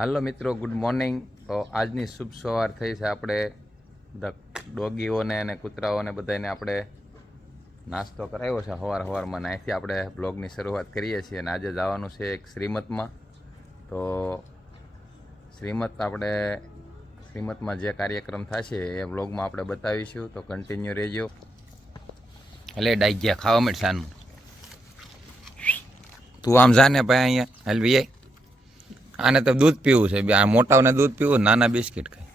હાલો મિત્રો good morning તો આજની શુભ સવાર થઈ છે આપણે. ડોગીઓને અને કૂતરાઓને બધાને આપણે નાસ્તો કરાવ્યો છે. સવાર સવારમાં અહીંથી આપણે બ્લોગની શરૂઆત કરીએ છીએ અને આજે જવાનું છે એક શ્રીમતમાં. તો શ્રીમત આપણે, શ્રીમતમાં જે કાર્યક્રમ થશે એ બ્લોગમાં આપણે બતાવીશું. તો કન્ટિન્યુ રહેજો. એટલે ડાઈ ગયા ખાવા માંડ સાનું તું આમ જાને ભાઈ અહીંયા હલવી આને તો દૂધ પીવું છે. આ મોટાઓને દૂધ પીવું, નાના બિસ્કિટ ખાય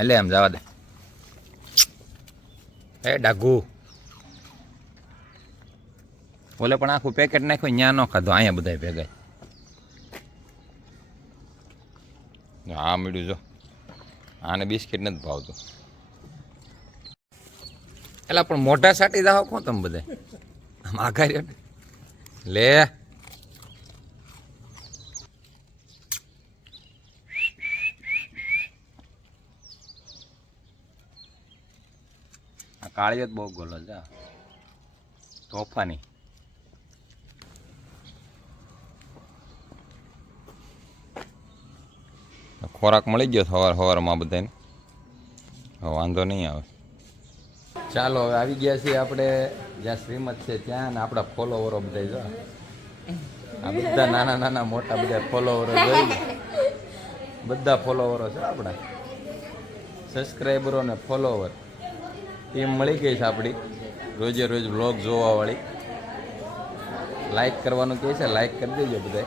એટલે એમ જવા દે. એ ડાઘુ. ઓલે પણ આખું પેકેટ નાખ્યું ત્યાં ન ખાધું, અહીંયા બધા ભેગા. હા મળ્યું જો. આને બિસ્કિટ નથી ભાવતું. એલા, પણ મોઢા સાટી દાહો કોણ તમે બધા? આમ આઘા ને. લે. કાળિયો બહુ ગોલો છે તોફાની. ખોરાક મળી ગયો સવાર સવારમાં બધાને? વાંધો નહીં આવે. ચાલો, હવે આવી ગયા છીએ આપણે, જ્યાં શ્રીમત છે ત્યાં ને આપણા ફોલોવરો બધા જો. આ બધા નાના નાના મોટા બધા ફોલોવરો જોઈ બધા ફોલોવરો છે આપણા. સબસ્ક્રાઈબરો ને ફોલોવર ટીમ મળી ગઈ છે આપણી. રોજે રોજ વ્લોગ જોવાવાળી લાઈક કરવાનું કહે છે લાઈક કરી દેજો બધા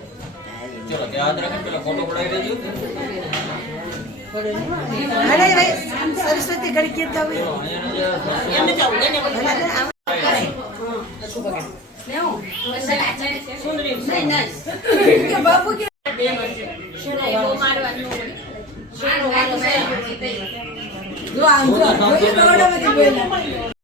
ચલો યાદ રાખો પેલા ફોટો પડાવી દેજો. અરે ભાઈ સરસ્વતી ઘડી કીધા હોય બાપુ કે જો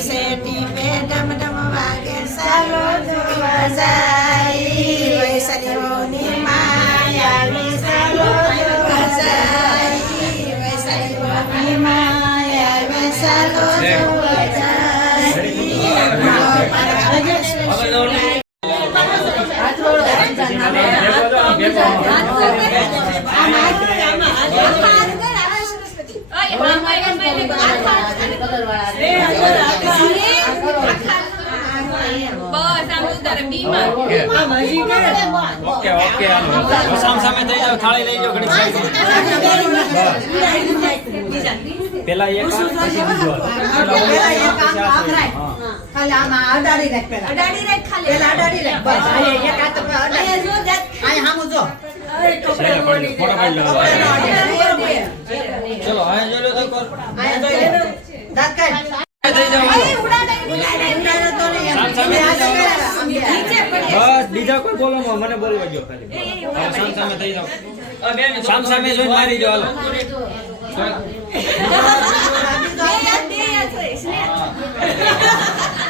શેટી પે ડમ ડમ વાગે સાલો જોવા જાય વૈસરીઓની માયા ઓકે ઓકે સામ સામે થઈ જાવ થાળી લઈ જાવ ઘડી પેલા એક પેલા એક આમ. ખાલી આમાં અડાડી રાખ પેલા. પેલા અડાડી રાખ. બસ, અહીંયા એક હાથ પર અડાડી. અહીંયા સામું જો. છેલ્લે પડી ગયો. ફોટો પાડી લો ચલો અહીંયા જોઈ લે. દાંત કાઢ. ઉડાડે તો નહીં એમ. સામ સામે આ તો કરાવે. આમ બે. બસ બીજા કોઈ બોલો મને બોલવા દો ખાલી સામ સામે થઈ જાવ સામ સામે જોઈને મારી દો હાલો ને. જ જાઓ તો ખાલી. જો. હાલો. પેલા ઓલું વાટ પછી આ. ચલો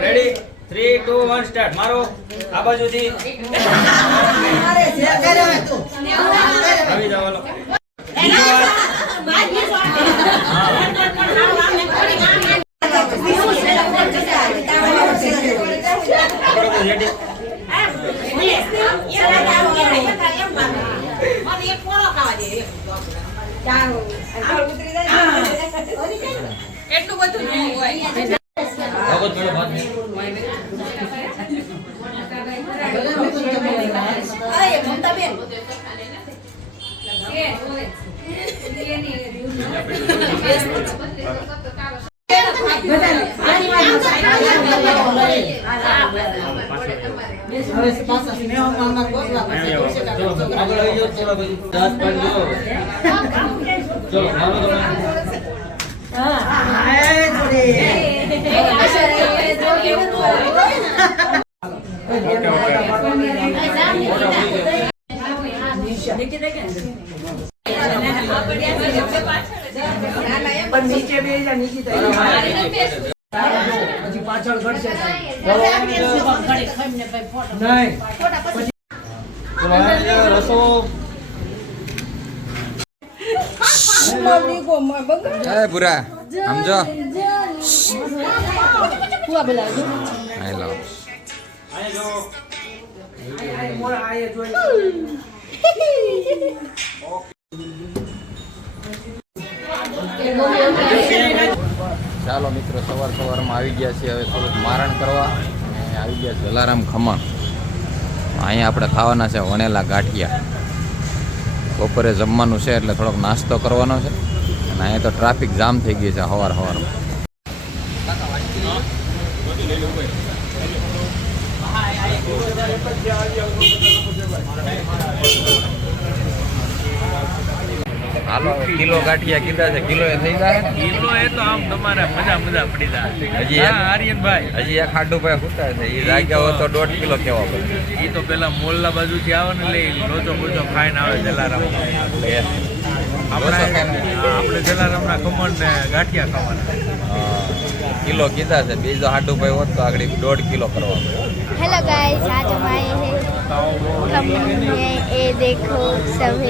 ready three two one start મારો આ બાજુથી. આવી જાઓ હાલો પકડો તો રેડી એટલું બધું હોય અરે, મમતા બેન. હવે પાછા મેહોમાનમાં ગોતવા પડશે. આવી જાઓ. હા, એ જોડે. પણ નીચે બે જા, નીચે તો હજી પાછળ ઘડશે એ પૂરા સમજો આઈ લવ અહીં જાઓ. ચાલો મિત્રો સવાર સવારમાં આવી ગયા છીએ. હવે થોડુંક મારણ કરવા. અને આવી ગયા છે જલારામ ખમણ. અહીંયા આપણે ખાવાના છે વણેલા ગાંઠિયા. બપોરે જમવાનું છે એટલે થોડોક નાસ્તો કરવાનો છે. અને અહીંયા તો ટ્રાફિક જામ થઈ ગઈ છે સવાર સવારમાં હાલો કિલો ગાંઠિયા કીધા છે કિલો એ થઈ જાય? કિલો એ તો આમ તમારે મજા મજા પડી જાય. હજી આર્યનભાઈ. હજી એક ખાડુભાઈ ખૂટા છે એ રાખ્યા હોય તો દોઢ કિલો કેવા પડે. એ તો પેલા મોલના બાજુ બાજુથી આવે ને લઈ લોચો બોચો ખાઈને આવે જલારામ આપણે જલારામના ખમણ ને ગાંઠિયા ખાવાના. કિલો કીધા છે બીજો હાડુભાઈ હોત તો આગળ દોઢ કિલો કરવા હેલો ગાઈસ આજ હમારે હે એ દેખો સબ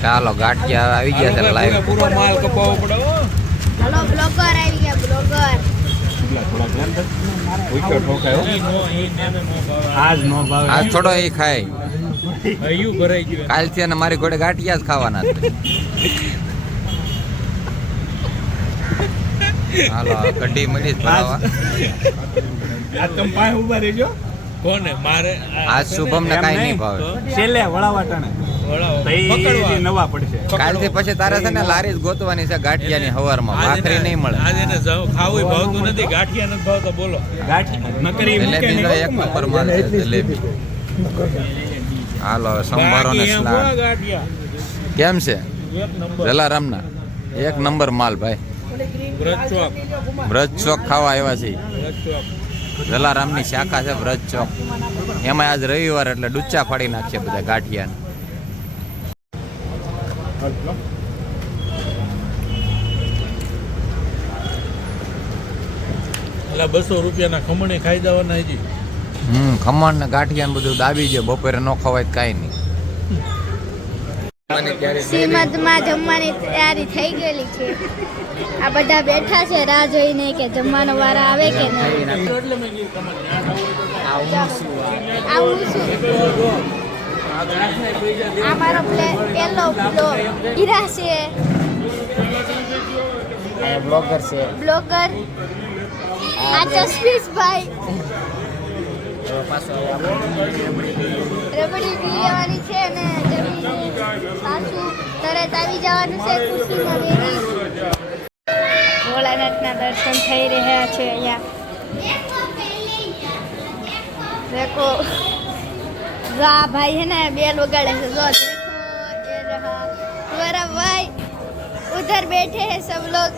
ચાલો ગાંઠિયા આવી ગયા છે લાઈવ પૂરો માલ કપાવો પડે હાલો બ્લોગર આવી ગયા બ્લોગર આજ થોડો એ ખાય. કાલથી અને મારી ઘોડે ગાંઠિયા જ ખાવાના હાલો કઢી મળી ભરાવા આ તમે પાસે ઊભા રહેજો. કોને? મારે આજ શુભમ ને કાંઈ નહીં ભાવે. છેલ્લે વળાવાટાણે નવા પડશે. કાલથી પછી તારે છે ને લારી જ ગોતવાની છે ગાંઠિયાની હવારમાં. ભાખરી નહીં મળે. આજે એને ખાવું ભાવતું નથી. ગાંઠિયા નથી ભાવતા. બોલો. એક નંબર માલ છે જલેબી. હાલો સંભારો ને સલાડ. કેમ છે? જલારામ ના એક નંબર માલ ભાઈ. ચોક. વ્રજ ચોક ખાવા આવ્યા છીએ. જલારામની શાખા છે વ્રજ ચોક. એમાં આજ રવિવાર એટલે ડુચ્ચા ફાડી નાખશે બધા ગાંઠિયા એટલે બસો રૂપિયાના ખમણે ખાઈ જવાના હજી. હમ ખમણ ને ગાંઠિયા બધું દાબી છે બપોરે ન ખવાય તો કાંઈ નહીં. શ્રીમદમાં જમવાની તૈયારી થઈ ગયેલી છે. આ બધા બેઠા છે રાહ જોઈને કે જમવાનો વારો આવે કે નહીં આવું. શું આ? મારો પેલો પેલો હીરા છે. બ્લોગર છે. બ્લોગર આ જસવીશભાઈ રબડી પી લેવાની છે અને જમીને પાછું તરત આવી જવાનું છે ખુશીમાં વેરી ભોળાનાથના દર્શન થઈ રહ્યા છે અહીંયા દેખો જો આ ભાઈ હે ને બેલ વગાડે છે જો દેખો ये रहा तुम्हारा भाई उधर बैठे हैं सब लोग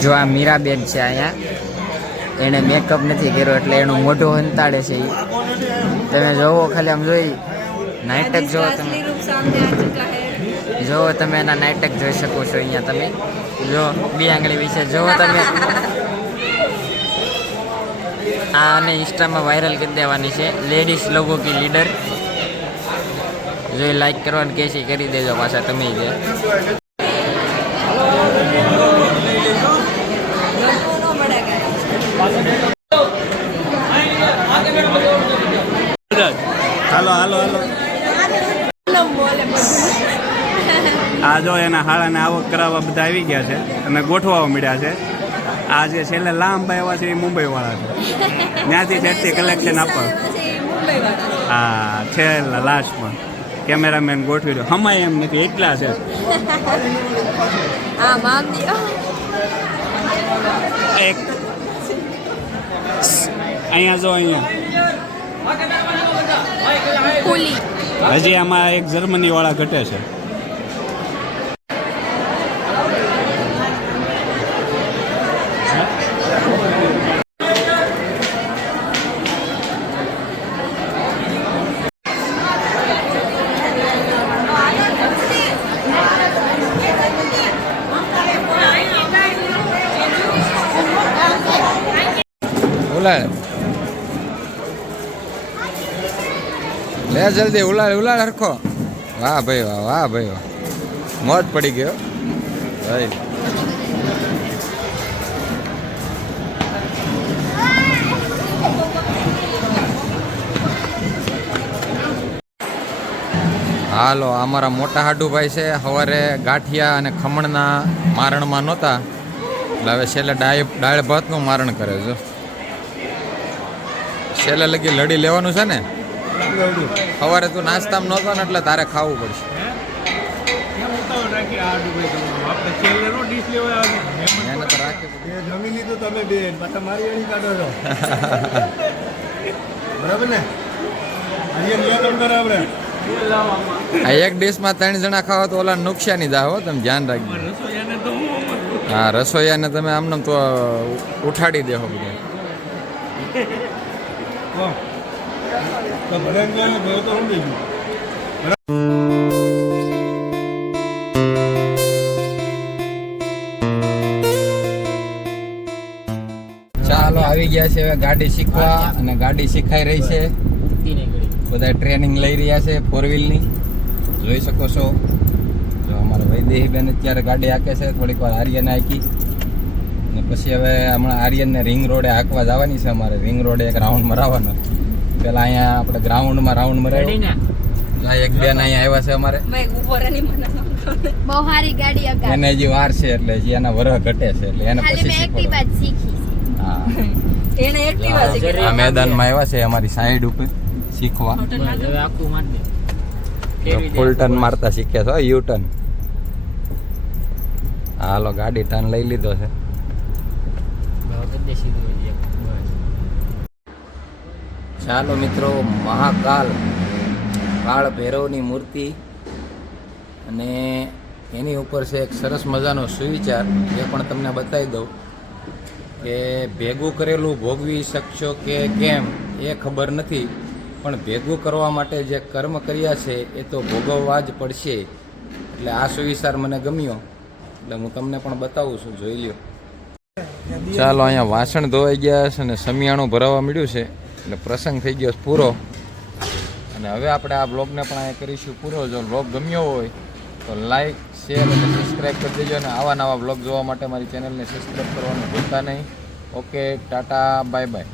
જો આ મીરાબેન છે અહીંયા એણે મેકઅપ નથી કર્યો એટલે એનું મોઢું હંતાડે છે. તમે જોવો ખાલી આમ જોઈ. નાટક જોવો તમે. જોવો તમે એના નાટક જોઈ શકો છો અહીંયા તમે. જો બે આંગળી વિશે જોવો તમે. આ અને ઇન્સ્ટામાં વાયરલ કરી દેવાની છે. લેડીઝ લોકો કી લીડર જો લાઈક કરવાનું કહેશે કરી દેજો પાછા તમે જે. હાલો હાલો. આ જો એના હાળાને આવક કરાવવા બધા આવી ગયા છે અને ગોઠવા મળ્યા છે. આ જે છેલ્લે લાંબા એવા છે એ મુંબઈ વાળા છે. ત્યાંથી જેટલી કલેક્શન આપવા હા છેલ્લા લાસ્ટમાં કેમેરામેન ગોઠવી દો. હમાય એમ નથી એટલા છે. એક. અહીંયા જો અહીંયા. હજી આમાં એક જર્મની વાળા ઘટે છે. ઉલાડ લે જલ્દી, ઉલાળ ઉલાળ હરખો. વાહ ભાઈ, વાહ વાહ ભાઈ, વાહ. મોજ પડી ગયો ભાઈ. હાલો, અમારા મોટા હાડુભાઈ છે. સવારે ગાંઠિયા અને ખમણના મારણમાં નહોતા. એટલે હવે છેલ્લે ડાળ દાળ ભાતનું મારણ કરે છે. છેલ્લે લગી લડી લેવાનું છે ને? સવારે તું નાસ્તામાં નહોતો ને એટલે તારે ખાવું પડશે. જમી લીધું તમે બેન પાછા મારી એની કાઢો છો. બરાબર ને? આ એક ડીશમાં ત્રણ જણા ખાવા તો ઓલા નુકસાની દા હો તમે ધ્યાન રાખજો. હા રસોઈયાને તમે આમને તો ઉઠાડી દેહો બધા. તો ભલે ચાલો, આવી ગયા છે હવે ગાડી શીખવા અને ગાડી શીખાઈ રહી છે. બધા ટ્રેનિંગ લઈ રહ્યા છે ફોર વ્હીલની જોઈ શકો છો. જો અમારા વૈદેહી બેન અત્યારે ગાડી હાકે છે, થોડીક વાર આર્યને હાકી. અને પછી હવે હમણાં આર્યનને રિંગ રોડે હાંકવા જવાની છે અમારે. રિંગ રોડે એક રાઉન્ડ મરાવવાનો પેલા અહીંયા આપણે ગ્રાઉન્ડમાં રાઉન્ડ મરાવ્યો આ એક બેન અહીંયા આવ્યા છે અમારે. બહુ સારી ગાડી અગા એને જે વાર છે એટલે જે એના વરહ ઘટે છે એટલે એને પછી મેં એકટી શીખવાડવાનું. બાદ શીખી હા. આ મેદાનમાં આવ્યા છે અમારી સાઈડ ઉપર શીખવા. ફૂલ ટર્ન મારતા શીખ્યા છો યુ ટર્ન હાલો ગાડી ટર્ન લઈ લીધો છે. ચાલો મિત્રો, મહાકાલ કાળ ભૈરવની મૂર્તિ અને એની ઉપર છે એક સરસ મજાનો સુવિચાર એ પણ તમને બતાવી દઉં કે ભેગું કરેલું ભોગવી શકશો કે કેમ એ ખબર નથી, પણ ભેગું કરવા માટે જે કર્મ કર્યા છે એ તો ભોગવવા જ પડશે. એટલે આ સુવિચાર મને ગમ્યો. એટલે હું તમને પણ બતાવું છું, જોઈ લ્યો. ચાલો, અહીંયા વાસણ ધોવાઈ ગયા છે અને સમિયાણું ભરાવા મળ્યું છે. એટલે પ્રસંગ થઈ ગયો પૂરો. અને હવે આપણે આ બ્લોગને પણ અહીંયા કરીશું પૂરો. જો બ્લોગ ગમ્યો હોય તો લાઈક શેર અને સબસ્ક્રાઈબ કરી દેજો અને આવા નવા બ્લોગ જોવા માટે મારી ચેનલને સબસ્ક્રાઈબ કરવાનું ભૂલતા નહીં. Okay tata bye bye